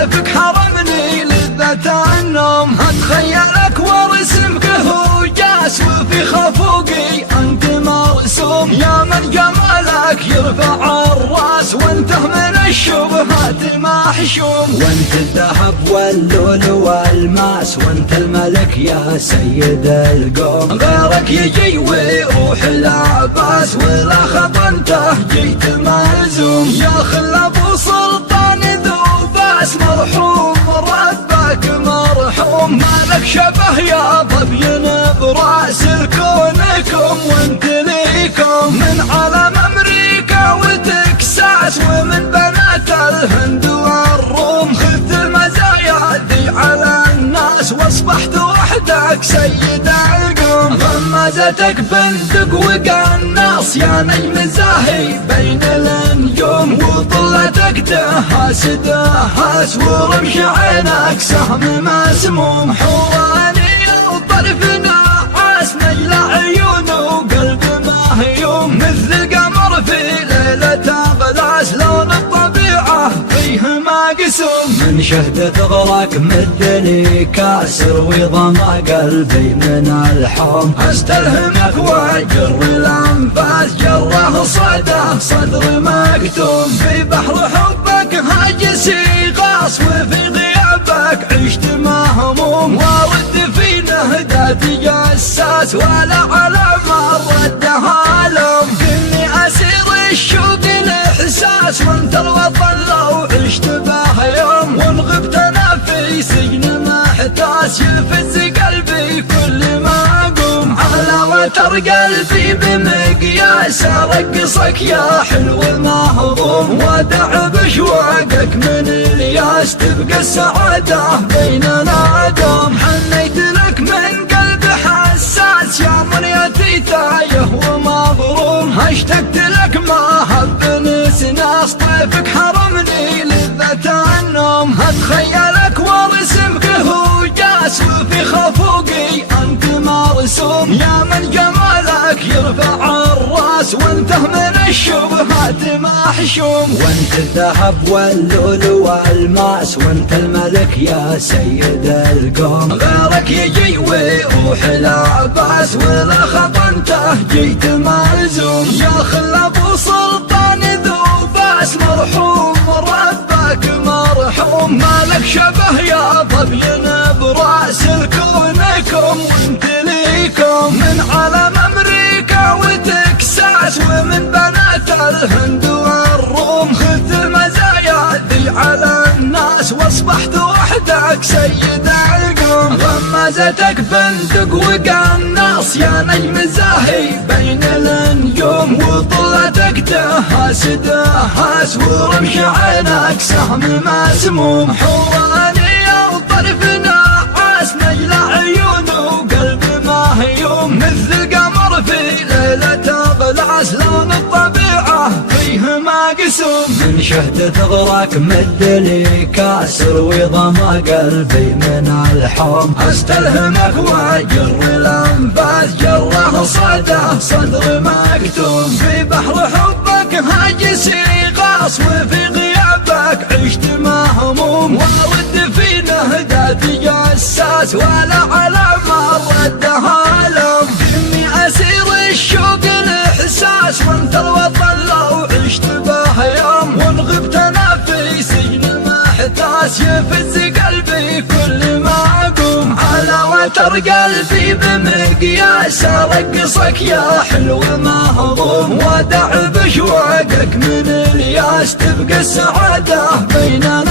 طيفك حرمني لذة النوم. اتخيلك وارسمك هو جاس وفي خفوقي انت مرسوم، يا من جمالك يرفع الراس وانت من الشبهات محشوم. وانت الذهب واللؤلؤ والماس وانت الملك يا سيد القوم، غيرك يجي ويروح لا باس ولا خطنته جيت مهزوم. يا خل ابو سلطان ذو باس مرحوم ربك مرحوم، مالك شبه يا ظبي براس كونكم وانت ليكم من علم امريكا وتكساس ومن بنات الهند والروم. خذت المزايا دي على الناس واصبحت وحدك سيد القوم. غمزتك بندق وقناص يا نجم زاهي بين النجوم، وطلتك دهاس دهاس ورمش عينك سهم مسموم. حوراني وطرف نعاس نجل عيون وقلب مهيوم، مثل القمر في ليلة غلاس لون الطبيعة فيه مقسوم. من شهدة غراك مدني كاسر وضمع قلبي من الحوم، استلهمك واجر الانفاس جره صدى صدر مكتوم. في بحر حبك هاجسي غاص وفي غيابك عشت مهموم، وارد في نهداتي جساس ولا على مر الدهالم. كني اسير الشوق الاحساس وانت الوطن لو عشت به يوم، وان غبت انا في سجن محتاس يفز قلبي كل ما اقوم. على وتر قلبي بمقياس ارقصك يا حلو المهضوم، ودع بشواقك من الياس تبقى السعادة بيننا دوم. حنيت لك من قلب حساس يا منيتي تايه ومغروم، اشتقت لك ما هب نسناس طيفك حرمني لذة النوم. اتخيلك وارسمك هو جاس وفي خفوقي انت مرسوم، يا من جمالك يرفع الراس وانت من الشبهات محشوم. وانت الذهب واللؤلؤ والماس وانت الملك يا سيد القوم، غيرك يجي ويروح لا باس ولا خطنته جيت مهزوم. يا خل ابو سلطان ذو باس مرحوم ربك مرحوم، مالك شبه يا ظبي براس كونكم وانت ليكم من علم امريكا وتكساس ومن بنات الهند والروم. خذت المزايا دي على الناس واصبحت وحدك سيد القوم. غمزتك بندق وقناص يا نجم زاهي بين النجوم، وطلتك دهاس دهاس ورمش عينك سهم مسموم. حوراني وطرف نعاس نجل عيون وقلب مهيوم، مثل القمر في ليلة غلاس لون الطبيعة فيه مقسوم. من شهدة غراك مدني كاسر وضمع قلبي من الحوم، استلهمك واجر الانفاس جره صدى صدر مكتوم. في بحر حبك هاجسي غاص وفي غيابك عشت مهموم، وارد في نهداتي جساس ولا على مر الدهالم. اني اسير الشوق الاحساس وانت الوطن لو عشت به يوم، وان غبت انا في سجن محتاس يفز قلبي كل ما اقوم. على وتر قلبي بمقياس ارقصك يا حلو مهضوم، ودع بشواقك من الياس تبقى السعادة بيننا